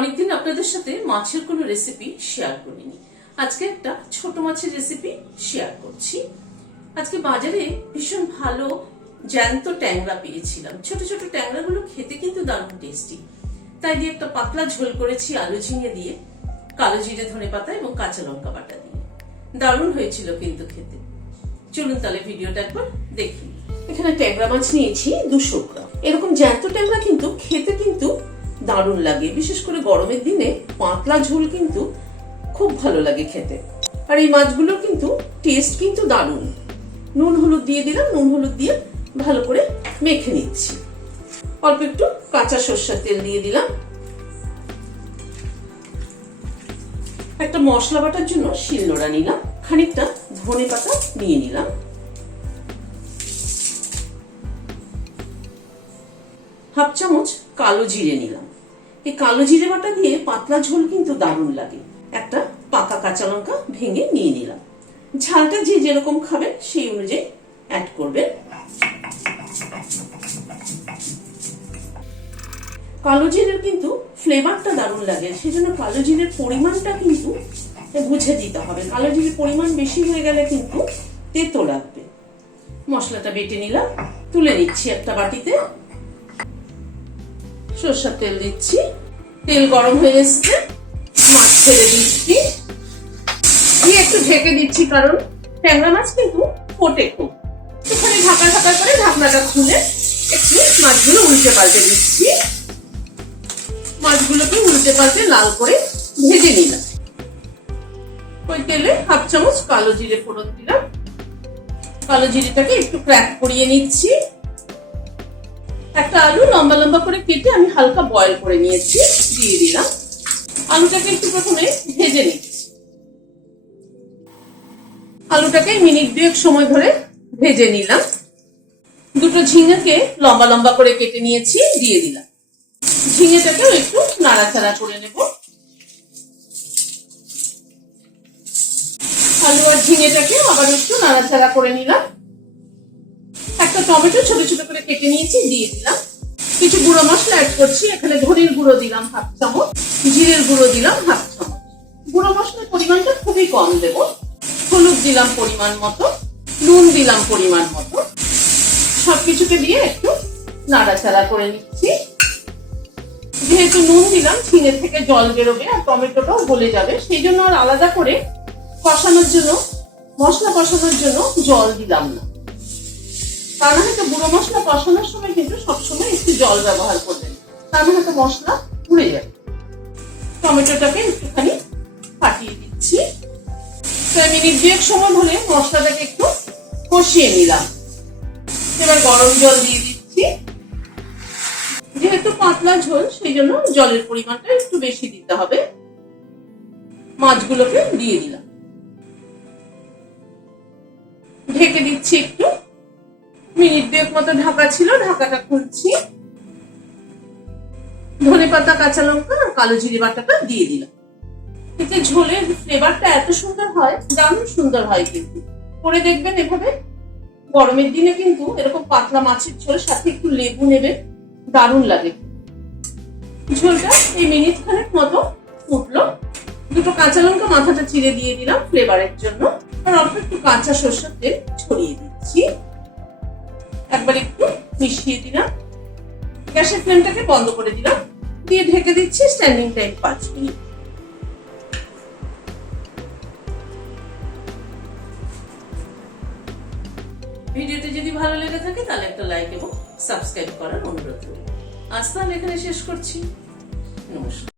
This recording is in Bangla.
অনেকদিন আপনাদের সাথে মাছের কোনো রেসিপি শেয়ার করিনি। আজকে একটা ছোট মাছের রেসিপি শেয়ার করছি। আজকে বাজারে ভীষণ ভালো জ্যান্ত ট্যাংরা পেয়েছিলাম। ছোট ছোট ট্যাংরাগুলো খেতে কিন্তু দারুণ টেস্টি। তাই দিয়ে একটা পাতলা ঝোল করেছি আলু ঝিঙে দিয়ে, কালো জিরে ধনেপাতা এবং কাঁচা লঙ্কা বাটা দিয়ে। দারুণ হয়েছিল কিন্তু খেতে। চলুন তাহলে ভিডিওটা একবার দেখি। এখানে ট্যাংরা মাছ নিয়েছি 200 গ্রাম। এরকম জ্যান্ত ট্যাংরা কিন্তু খেতে কিন্তু দারুণ লাগে, বিশেষ করে গরমের দিনে পাতলা ঝোল কিন্তু খুব ভালো লাগে খেতে। আর এই মাছগুলোর কিন্তু টেস্ট কিন্তু দারুণ। নুন হলুদ দিয়ে দিলাম, নুন হলুদ দিয়ে ভালো করে মেখে নিচ্ছি। অল্প একটু কাঁচা সরষের তেল দিয়ে দিলাম। একটা মশলা বাটার জন্য শিলনোড়া নিলাম, খানিকটা ধনেপাতা নিয়ে নিলাম, হাফ চামচ কালো জিরে নিলাম। এই কালো জিরে বাটা দিয়ে পাতলা ঝোল কিন্তু দারুণ লাগে। একটা পাকা কাঁচা লঙ্কা ভেঙে নিয়ে নিলাম। ঝালটা যে যেরকম খাবেন সেই অনুযায়ী অ্যাড করবেন। কালো জিরের কিন্তু ফ্লেভারটা দারুণ লাগে, সেজন্য কালো জিরের পরিমাণটা কিন্তু বুঝে দিতে হবে। কালো জিরের পরিমাণ বেশি হয়ে গেলে কিন্তু তেতো লাগবে। মশলাটা বেটে নিলাম, তুলে নিচ্ছি একটা বাটিতে। সরষের তেল দিচ্ছি, তেল গরম হয়ে এসছে, মাছ ছেড়ে দিচ্ছি, দিয়ে একটু ঢেকে দিচ্ছি, কারণ ট্যাংরা মাছ কিন্তু ফোটে খুব। এখানে ঢাকা ঢাকা করে ঢাকনাটা খুলে একটু মাছগুলো উল্টে পাল্টে দিচ্ছি। মাছগুলোকে উল্টে পাল্টে লাল করে ভেজে নিলাম। ওই তেলে হাফ চামচ কালো জিরে ফোড়ন দিলাম। কালো জিরেটাকে একটু ক্র্যাক করিয়ে নিচ্ছি। একটা আলু লম্বা লম্বা করে কেটে আমি হালকা বয়েল করে নিয়েছি, দিয়ে দিলাম। আলুটাকে একটু প্রথমে ভেজে নিচ্ছি। আলুটাকে মিনিট 2 সময় ধরে ভেজে নিলাম। দুটো ঝিঙেকে লম্বা লম্বা করে কেটে নিয়েছি, দিয়ে দিলাম। ঝিঙেটাকেও একটু নাড়াচাড়া করে নেব। আলু আর ঝিঙেটাকে আবার একটু নাড়াচাড়া করে নিলাম। একটা টমেটো ছোট ছোট করে কেটে নিয়েছি, দিয়ে দিলাম। কিছু গুঁড়ো মশলা অ্যাড করছি। এখানে ধনের গুঁড়ো দিলাম হাফ চামচ, জিরের গুঁড়ো দিলাম হাফ চামচ। গুঁড়ো মশলার পরিমাণটা খুবই কম দেব। হলুদ দিলাম পরিমাণ মতো, নুন দিলাম পরিমাণ মতো। সবকিছুকে দিয়ে একটু নাড়াচাড়া করে নিচ্ছি। যেহেতু নুন দিলাম, ঝিঙে থেকে জল বেরোবে আর টমেটোটাও গলে যাবে, সেই জন্য আর আলাদা করে কষানোর জন্য, মশলা কষানোর জন্য জল দিলাম না। কারণ হয়তো গুঁড়ো মশলা কষানোর সময় কিন্তু সবসময় একটু জল ব্যবহার করবেন, তাহলে হয়তো মশলা পুড়ে যাবে। টমেটোটাকে একটুখানি ফাটিয়ে দিচ্ছি। মিনিট 2 সময় ধরে মশলাটাকে একটু কষিয়ে নিলাম। এবার গরম জল দিয়ে দিচ্ছি। যেহেতু পাতলা ঝোল, সেই জন্য জলের পরিমাণটা একটু বেশি দিতে হবে। মাছগুলোকে দিয়ে দিলাম, ঢেকে দিচ্ছি একটু। মিনিট 2 মতো ঢাকা ছিল, ঢাকাটা খুলছি। ধনেপাতা, কাঁচা লঙ্কা আর কালো জিরে বাটাটা দিয়ে দিলাম। এতে ঝোলের ফ্লেভারটা এত সুন্দর হয়, দারুণ সুন্দর হয়। কিন্তু করে দেখবেন এভাবে। গরমের দিনে কিন্তু এরকম পাতলা মাছের ঝোল সাথে একটু লেবু নেবেন, দারুণ লাগে। ঝোলটা এই মিনিট খানেক মতো ফুটলো। দুটো কাঁচা লঙ্কা মাথাটা চিড়ে দিয়ে দিলাম ফ্লেভারের জন্য, আর অল্প একটু কাঁচা সরষের তেল ছড়িয়ে দিচ্ছি। একবার একটু মিশিয়ে দিলাম। গ্যাসের ফ্লেমটাকে বন্ধ করে দিলাম, দিয়ে ঢেকে দিচ্ছি স্ট্যান্ডিং টাইম 5 মিনিট। ভিডিওটি যদি ভালো লেগে থাকে তাহলে একটা লাইক এবং সাবস্ক্রাইব করার অনুরোধ করি। আজ তাহলে এখানে শেষ করছি। নমস্কার।